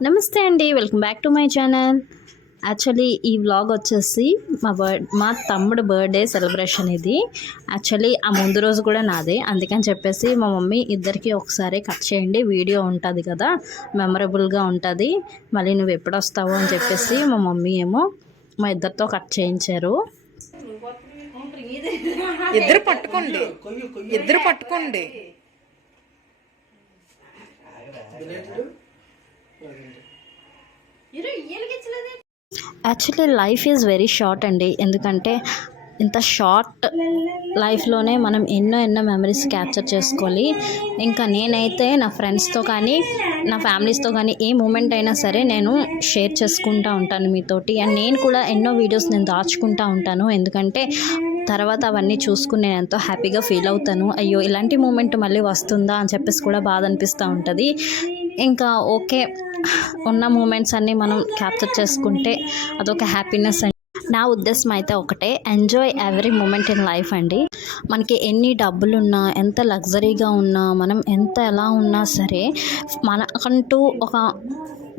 నమస్తే అండి, welcome back to my channel. Actually ఈ వ్లాగ్ వచ్చేసి మా తమ్ముడు బర్త్డే సెలబ్రేషన్. ఇది యాక్చువల్లీ ఆ ముందు రోజు కూడా నాదే, అందుకని చెప్పేసి మా మమ్మీ ఇద్దరికి ఒకసారి కట్ చేయండి, వీడియో ఉంటుంది కదా, మెమరబుల్గా ఉంటుంది, మళ్ళీ నువ్వు ఎప్పుడు వస్తావు అని చెప్పేసి మా మమ్మీ ఏమో మా ఇద్దరితో కట్ చేయించారు. ఇద్దరు పట్టుకోండి. Actually life is very short అండి, ఎందుకంటే ఇంత షార్ట్ లైఫ్లోనే మనం ఎన్నో మెమరీస్ క్యాప్చర్ చేసుకోవాలి. ఇంకా నేనైతే నా ఫ్రెండ్స్తో కానీ నా ఫ్యామిలీస్తో కానీ ఏ మూమెంట్ అయినా సరే నేను షేర్ చేసుకుంటూ ఉంటాను మీతోటి. అండ్ నేను కూడా ఎన్నో వీడియోస్ నేను దాచుకుంటూ ఉంటాను, ఎందుకంటే తర్వాత అవన్నీ చూసుకుని నేను ఎంతో హ్యాపీగా ఫీల్ అవుతాను. అయ్యో ఇలాంటి మూమెంట్ మళ్ళీ వస్తుందా అని చెప్పేసి కూడా బాధ అనిపిస్తూ ఉంటుంది. ఇంకా ఓకే, ఉన్న మూమెంట్స్ అన్నీ మనం క్యాప్చర్ చేసుకుంటే అదొక హ్యాపీనెస్ అండి. నా ఉద్దేశం అయితే ఒకటే, enjoy every moment in life అండి. మనకి ఎన్ని డబ్బులున్నా, ఎంత లగ్జరీగా ఉన్నా, మనం ఎంత ఎలా ఉన్నా సరే, మనకంటూ ఒక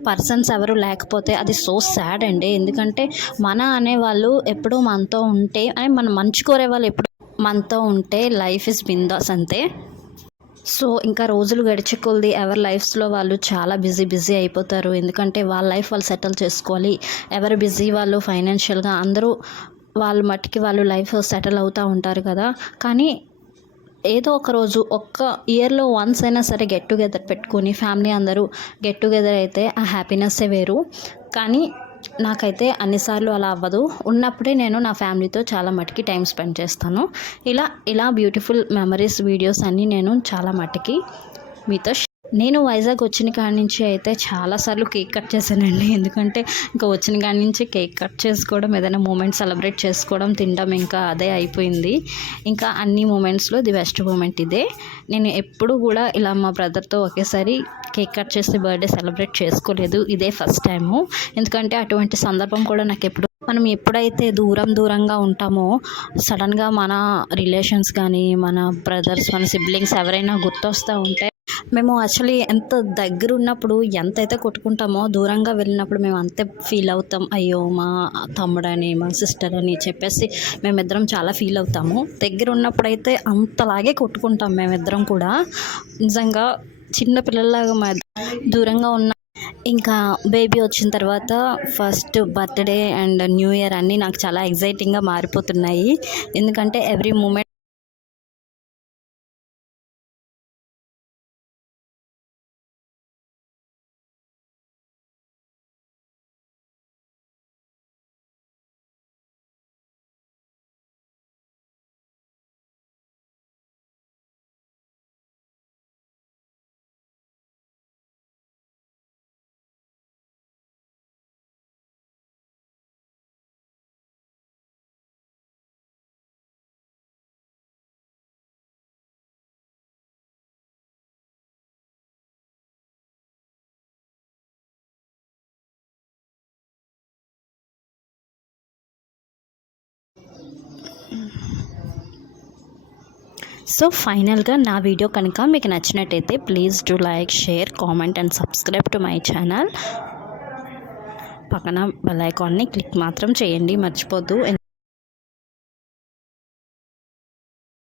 పర్సన్స్ ఎవరు లేకపోతే అది సో సాడ్ అండి. ఎందుకంటే మన అనేవాళ్ళు ఎప్పుడూ మనతో ఉంటే, మనం మంచి కోరే వాళ్ళు ఎప్పుడు మనతో ఉంటే లైఫ్ ఇస్ బిందాస్ అంతే. సో ఇంకా రోజులు గడిచే కొలది ఎవరి లైఫ్స్లో వాళ్ళు చాలా బిజీ అయిపోతారు, ఎందుకంటే వాళ్ళ లైఫ్ వాళ్ళు సెటిల్ చేసుకోవాలి. ఎవరు బిజీ వాళ్ళు ఫైనాన్షియల్గా, అందరూ వాళ్ళ మట్టికి వాళ్ళు లైఫ్ సెటిల్ అవుతూ ఉంటారు కదా. కానీ ఏదో ఒక రోజు, ఒక్క ఇయర్లో వన్స్ అయినా సరే గెట్ టుగెదర్ పెట్టుకొని ఫ్యామిలీ అందరూ గెట్ టుగెదర్ అయితే ఆ హ్యాపీనెస్సే వేరు. కానీ నాకైతే అలా అవ్వదు. ఉన్నప్పుడే నేను నా ఫ్యామిలీతో చాలా మటుకి టైం స్పెండ్ చేస్తాను. ఇలా బ్యూటిఫుల్ మెమరీస్ వీడియోస్ అన్నీ నేను చాలా మటుకి మీతో నేను వైజాగ్ వచ్చిన కాడి నుంచి అయితే చాలాసార్లు కేక్ కట్ చేశానండి. ఎందుకంటే ఇంకా వచ్చిన కాడి నుంచి కేక్ కట్ చేసుకోవడం, ఏదైనా మూమెంట్ సెలబ్రేట్ చేసుకోవడం, తినడం, ఇంకా అదే అయిపోయింది. ఇంకా అన్ని మూమెంట్స్లో ది బెస్ట్ మూమెంట్ ఇదే. నేను ఎప్పుడు కూడా ఇలా మా బ్రదర్తో ఒకేసారి కేక్ కట్ చేసి బర్త్డే సెలబ్రేట్ చేసుకోలేదు, ఇదే ఫస్ట్ టైము. ఎందుకంటే అటువంటి సందర్భం కూడా నాకు మనం ఎప్పుడైతే దూరంగా ఉంటామో సడన్గా మన రిలేషన్స్ కానీ, మన బ్రదర్స్, మన సిబ్లింగ్స్ ఎవరైనా గుర్తొస్తూ ఉంటే, మేము యాక్చువల్లీ ఎంత దగ్గర ఉన్నప్పుడు ఎంతైతే కొట్టుకుంటామో, దూరంగా వెళ్ళినప్పుడు మేము అంతే ఫీల్ అవుతాం. అయ్యో మా తమ్ముడని, మా సిస్టర్ అని చెప్పేసి మేమిద్దరం చాలా ఫీల్ అవుతాము. దగ్గర ఉన్నప్పుడు అయితే అంతలాగే కొట్టుకుంటాం మేమిద్దరం కూడా. నిజంగా చిన్న పిల్లల్లాగా దూరంగా ఉన్న. ఇంకా బేబీ వచ్చిన తర్వాత first birthday and new year అన్నీ నాకు చాలా ఎగ్జైటింగ్గా మారిపోతున్నాయి. ఎందుకంటే ఎవ్రీ మూమెంట్ సో ఫైనల్గా నా వీడియో కనుక మీకు నచ్చినట్టయితే please do like, share, comment and subscribe to my channel. పక్కన బెల్ ఐకాన్ని క్లిక్ మాత్రం చేయండి, మర్చిపోద్దు.